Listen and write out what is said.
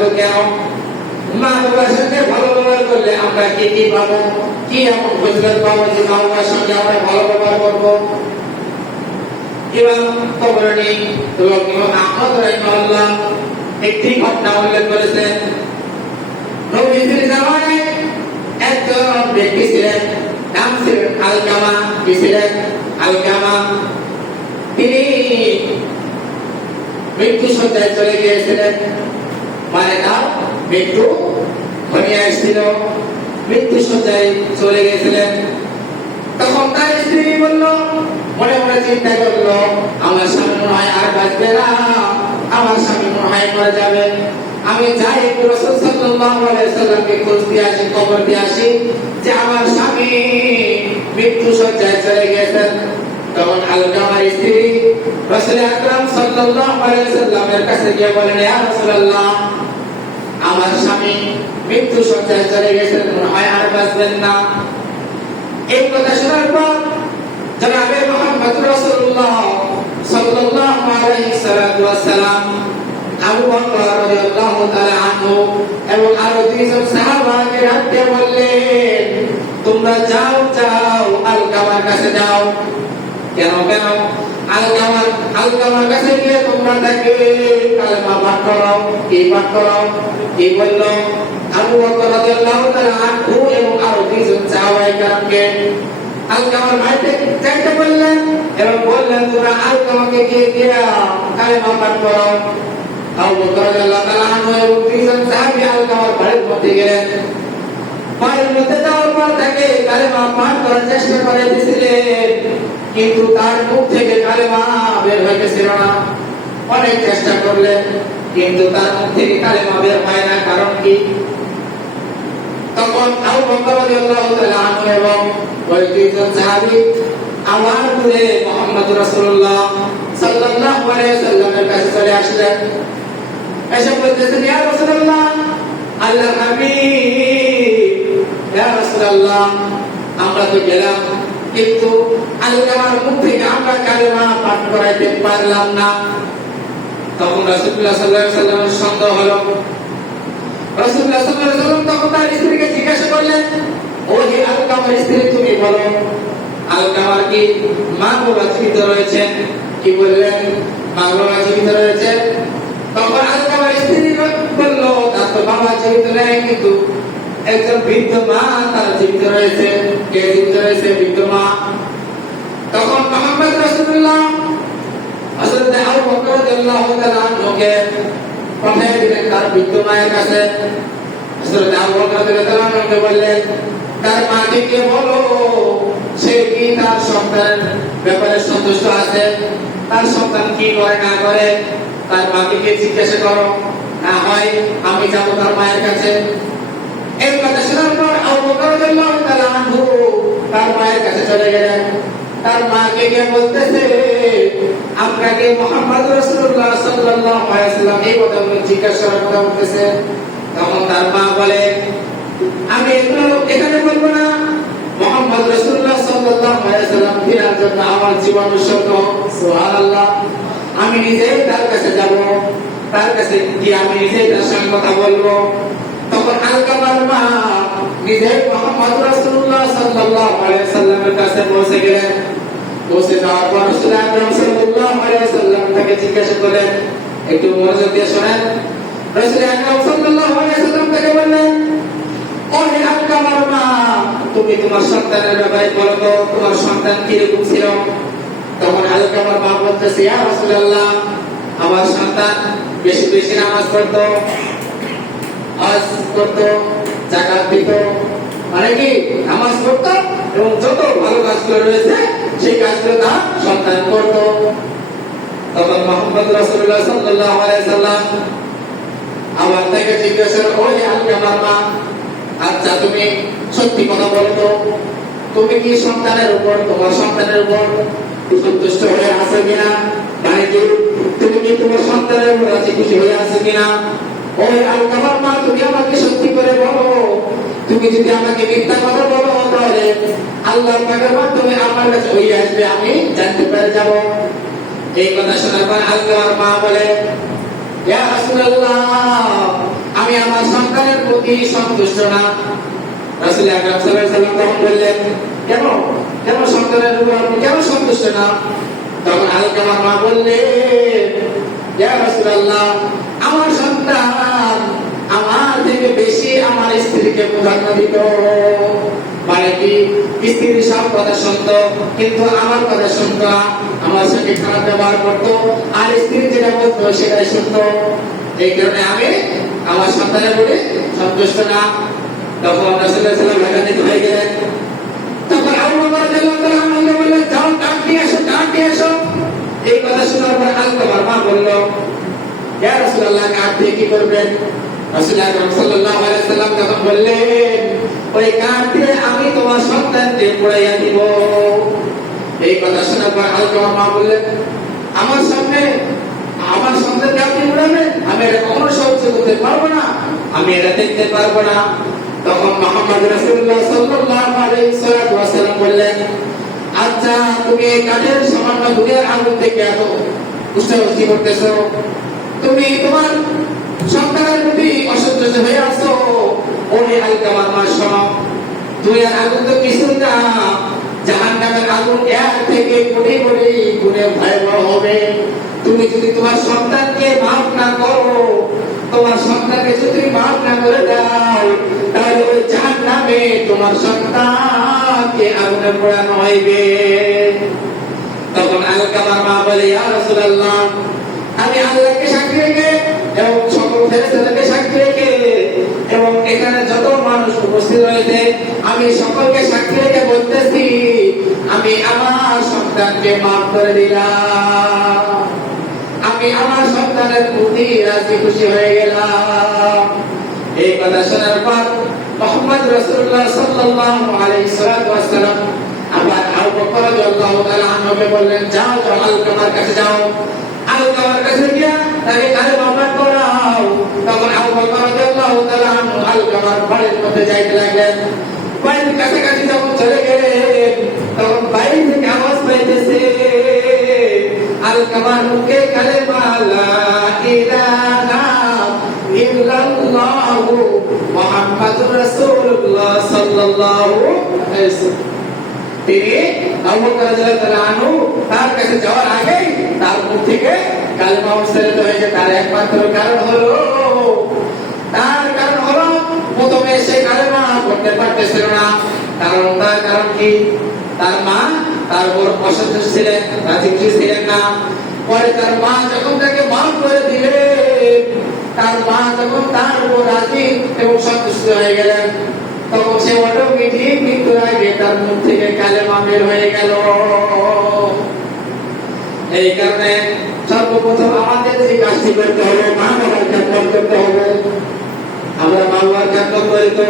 তো কেন? মা বাবার সঙ্গে ভালো ব্যবহার করলে আমরা কি কি পাবো? কি এমন ফজিলত পাবো যে মা বাবার সঙ্গে আমরা ভালো ব্যবহার করবো? ইমাম তাবরানী এবং ইমাম আহমদ রাহিমাহুল্লাহ একটি ঘটনা উল্লেখ করেছেন। নবীজির জামানায় একজন ব্যক্তি ছিলেন, নাম ছিলেন আলকামা। কি ছিলেন? আলকামা। তিনি মৃত্যু সজ্জায় চলে গিয়েছিলেন, মানে তার মৃত্যু ঘনিয়ে আসছিল, মৃত্যু সজ্জায় চলে গেছিলেন। তখন তার স্ত্রী বলল, মনে মনে চিন্তা করলো, আমার স্বামী মনে হয় আর বাঁচবে না, আমার স্বামী মনে হয় মরে যাবে, আমি যাই একটু রাসূল সাল্লাল্লাহু আলাইহি সাল্লামকে খোঁজ দিয়ে আসি, খবর দিয়ে আসি যে আমার স্বামী মৃত্যু সজ্জায় চলে গেছেন। তখন আলকামার স্ত্রী রাসূল আকরাম সাল্লাল্লাহু আলাইহি সাল্লামের কাছে গিয়ে বলেন, ইয়া রাসূলুল্লাহ, আমার স্বামী মৃত্যু সজ্জায় চলে গেছেন, মনে হয় আর বাঁচবেন না। এই কথা শোনার পর জনাবে মুহাম্মদ রাসূলুল্লাহ সাল্লাল্লাহু আলাইহি ওয়াসাল্লাম আবু বকর রাদিয়াল্লাহু তাআলা আনহু এবং আরো দুইজন সাহাবাকে ডাকতে বললেন, তোমরা যাও যাও আলকামার কাছে যাও। কেন? আলকামার কাছে গিয়ে তোমরা তাকে কালেমা পাঠ করো। কি পাঠ করো? কি বলল? আবু বকর রাদিয়াল্লাহু তাআলা আনহু এবং আরো দুইজন সাহাবায়ে কেরামকে আলকামার বাড়িতে যাইতে বললেন এবং বললেন, তোমরা আলকামাকে গিয়ে কালেমা পাঠ করো। আবু বকর রাদিয়াল্লাহু তাআলা আনহু এবং দুইজন সাহাবী আলকামার বাড়ির মধ্যে গেলেন। বাড়ির মধ্যে যাওয়ার পর তাকে কালেমা পাঠ করার চেষ্টা করে দিয়েছিলেন, কিন্তু তার মুখ থেকে কালেমা বের হইতেছিল না। অনেক চেষ্টা করলেন, কিন্তু তার মুখ থেকে কালেমা বের হয় না। কারণ কি? তখন আবু বকর রাদিয়াল্লাহু তাআলা আনহু এবং ওই দুইজন সাহাবী আমার দূরে মুহাম্মদ রাসূলুল্লাহ সাল্লাল্লাহু আলাইহি সাল্লামের কাছে চলে আসলেন। এসে বলতেছেন, ইয়া রাসূলুল্লাহ, আল্লাহর হাবিব, ইয়া রাসূলুল্লাহ, আমরা তো গেলাম, কিন্তু আলকামার মুখ থেকে আমরা কালেমা পাঠ করাইতে পারলাম না। তখন রাসূলুল্লাহ সাল্লাল্লাহু আলাইহি সাল্লামের সন্দেহ হলো। রাসূলুল্লাহ সাল্লাল্লাহু আলাইহি সাল্লাম তখন তার স্ত্রীকে জিজ্ঞাসা করলেন, ও হে আলকামার স্ত্রী, তুমি বলো, আলকামার কি মা বাবা জীবিত রয়েছেন? কি বললেন? মা বাবা জীবিত রয়েছেন। তখন আলকামার স্ত্রী বলল, তার তো বাবা জীবিত নেই, কিন্তু একজন বৃদ্ধ মা তার জীবিত রয়েছে। কে জীবিত রয়েছে? বৃদ্ধ মা। তখন মুহাম্মদ রাসূলুল্লাহ হযরত আবু বকর রাদিয়াল্লাহু তাআলা আনহুকে পাঠিয়ে দিলেন তার বৃদ্ধ মায়ের কাছে। হযরত আবু বকর রাদিয়াল্লাহু তাআলা আনহুকে বললেন, তার মাকে গিয়ে বলো সে কি তার সন্তানের ব্যাপারে সন্তুষ্ট আছে, তার সন্তান কি করে না করে তার মাকে গিয়ে জিজ্ঞাসা করো, না হয় আমি যাবো তার মায়ের কাছে। এই কথা শোনার পর আবু বকর রাদিয়াল্লাহু তাআলা আনহু তার মায়ের কাছে চলে গেলেন। তার মাকে গিয়ে বলতেছে, আপনাকে মুহাম্মদ রাসূলুল্লাহ সাল্লাল্লাহু আলাইহি ওয়াসাল্লাম এই কথা জিজ্ঞাসা করতেছে। তখন তার মা বলে, আমি এখানে বলবো না, মুহাম্মদ রাসূলুল্লাহ সাল্লাল্লাহু আলাইহি ওয়াসাল্লাম ফিরার জন্য আমার জীবন উৎসর্গ। সুবহানাল্লাহ। আমি নিজেই তার কাছে যাব, তার কাছে গিয়ে আমি নিজেই তার সঙ্গে কথা বলবো। তখন আলকামার মা নিজেই মুহাম্মদ রাসূলুল্লাহ সাল্লাল্লাহু আলাইহি ওয়াসাল্লামের কাছে পৌঁছে গেলেন। পৌঁছে যাওয়ার পর রাসূল আকরাম সাল্লাল্লাহু আলাইহি ওয়াসাল্লাম তাকে জিজ্ঞাসা করলেন, একটু মনোযোগ দিয়ে শোনেন। রাসূল আকরাম সাল্লাল্লাহু আলাইহি ওয়াসাল্লাম তাকে বললেন, ও হে আলকামার মা, তুমি তোমার সন্তানের ব্যাপারে বলো তো, তোমার সন্তান কিরকম ছিল? তখন আলকামার মা বলতেছে, ইয়া রাসূলুল্লাহ, আমার সন্তান বেশি বেশি নামাজ পড়তো, হজ করতো, যাকাত দিত, মানে কি নামাজ পড়তো এবং যত ভালো কাজগুলো রয়েছে সেই কাজগুলো তার সন্তান করতো। তখন মুহাম্মদ রাসূলুল্লাহ সাল্লাল্লাহু আলাইহি সাল্লাম আবার তাকে জিজ্ঞাসা করলেন, ও হে আলকামার মা, আচ্ছা তুমি সত্যি কথা বলতো, তুমি কি সন্তানের উপর, তোমার সন্তানের উপর সন্তুষ্ট হয়ে আছো কিনা? মানে কি তুমি কি তোমার সন্তানের উপর রাজি খুশি হয়ে আছো কিনা? ও আলকামার মা, তুমি আমাকে সত্যি করে বলো, তুমি যদি আমাকে মিথ্যা কথা বলো তাহলে আল্লাহর পাকের মাধ্যমে আমার কাছে হয়ে আসবে, আমি জানতে পেরে যাব। এই কথা শোনার পর আলকামার মা বলে, ইয়া রাসূলুল্লাহ, প্রতি সন্তুষ্ট না। রাসূল আকরাম সাল্লাল্লাহু আলাইহি ওয়াসাল্লাম তখন বললেন, কেন কেন সন্তানের উপর আপনি কেন সন্তুষ্ট না? তখন আলকামার মা বললেন, ইয়া রাসূলুল্লাহ, আমার সন্তান আমার থেকে বেশি আমার স্ত্রীকে প্রাধান্য দিত। মানে কি, স্ত্রীর সব কথা শুনতো কিন্তু আমার কথা শুনতো না, আমার সঙ্গে খারাপ ব্যবহার করতো, আর স্ত্রী যেটা বলতো সেটাই শুনতো। এই কারণে আমি আমার সন্তানের প্রতি সন্তুষ্ট না। তখন রাসূলুল্লাহ সাল্লাল্লাহু আলাইহি ওয়াসাল্লাম হয়ে গেলেন। তখন আবু বকর রাদিয়াল্লাহু তাআলা আনহু বললেন, যাও ডাক নিয়ে এসো, ডাক নিয়ে এসো। এই কথা শোনার পর আলকামার মা বলল, ইয়া রাসূলুল্লাহ, কাঠ দিয়ে কি করবেন? রাসূল আকরাম সাল্লাল্লাহু আলাইহি ওয়াসাল্লাম তখন বললেন, ওই কাঠ দিয়ে আমি তোমার সন্তানকে পোড়াইয়া দিব। এই কথা শোনার পর আলকামার মা বললেন, আমার সামনে আমার সন্তানকে আপনি পোড়াবেন? আমি এটা কখনো সহ্য করতে পারবো না, আমি এটা দেখতে পারবো না। তখন মুহাম্মদ রাসূলুল্লাহ সাল্লাল্লাহু আলাইহি ওয়াসাল্লাম বললেন, আচ্ছা, তুমি এই কাঠের সামান্য দুনিয়ার আগুন থেকে এত উৎসাহী করতেছো, তুমি তোমার সন্তানের প্রতি অসহ্য হয়ে আসো। ওরে আলকামার মা, শোনো, দুনিয়ার আগুন তো কিছু না, জাহান্নামের আগুন এর থেকে কোটি কোটি গুণে ভয়াবহ হবে। তুমি যদি তোমার সন্তানকে মাফ না করো, তোমার সন্তানকে যদি মাফ না করে দাও, তাহলে ওই জাহান্নামে তোমার সন্তানকে আগুনে পোড়ানো হইবে। তখন আলকামার মা বলে, ইয়া রাসূলুল্লাহ, আমি আল্লাহকে সাক্ষী রেখে এবং সকল ফেরেশতাদেরকে সাক্ষী রেখে এবং এখানে যত মানুষ উপস্থিত রয়েছে আমি সকলকে সাক্ষী রেখে বলতেছি, আমি আমার সন্তানকে মাফ করে দিলাম, আমি আমার সন্তানের প্রতি রাজি খুশি হয়ে গেলাম। এই কথা শোনার পর মুহাম্মদ রাসূলুল্লাহ সাল্লাল্লাহু আলাইহি ওয়াসাল্লাম আবার আবু বকর রাদিয়াল্লাহু তাআলা আনহুকে বললেন, যাও যাও আলকামার কাছে যাও, আলকামার কাছে গিয়া তাকে কালেমা পাঠ করাও। তখন আবু বকর রাদিয়াল্লাহু তাআলা আনহু আলকামার বাড়ির মধ্যে যাইতে লাগলেন। বাড়ির কাছাকাছি যখন চলে গেলেন, তখন বাইরে থেকে আওয়াজ পাইতেছে, আলকামার মুখে কালেমা লা ইলাহা ইল্লাল্লাহু মুহাম্মাদুর রাসূলুল্লাহ সাল্লাল্লাহু আলাইহি ওয়াসাল্লাম। তিনি আবু বকর রাদিয়াল্লাহু আনহু তার কাছে যাওয়ার আগে তার মুখ থেকে কালেমা উচ্চারিত হয়েছে। তার একমাত্র কারণ হলো প্রথমে সে কালেমা পড়তে পারতেছিল না। কারণ কি, তার মা তার উপর অসন্তুষ্ট ছিলেন, রাজি খুশি ছিলেন না। পরে তার মা যখন তাকে মাফ করে দিলেন, তার মা যখন তার উপর রাজি এবং সন্তুষ্ট হয়ে গেলেন, তখন সে অটোমেটিক মৃত্যুর আগে তার মুখ থেকে কালেমা বের হয়ে গেল। এই কারণে সর্বপ্রথম আমাদের যে কাজটি করতে হবে, মা বাবার খেদমত করতে হবে। আমরা মা বাবার খেদমত করি তো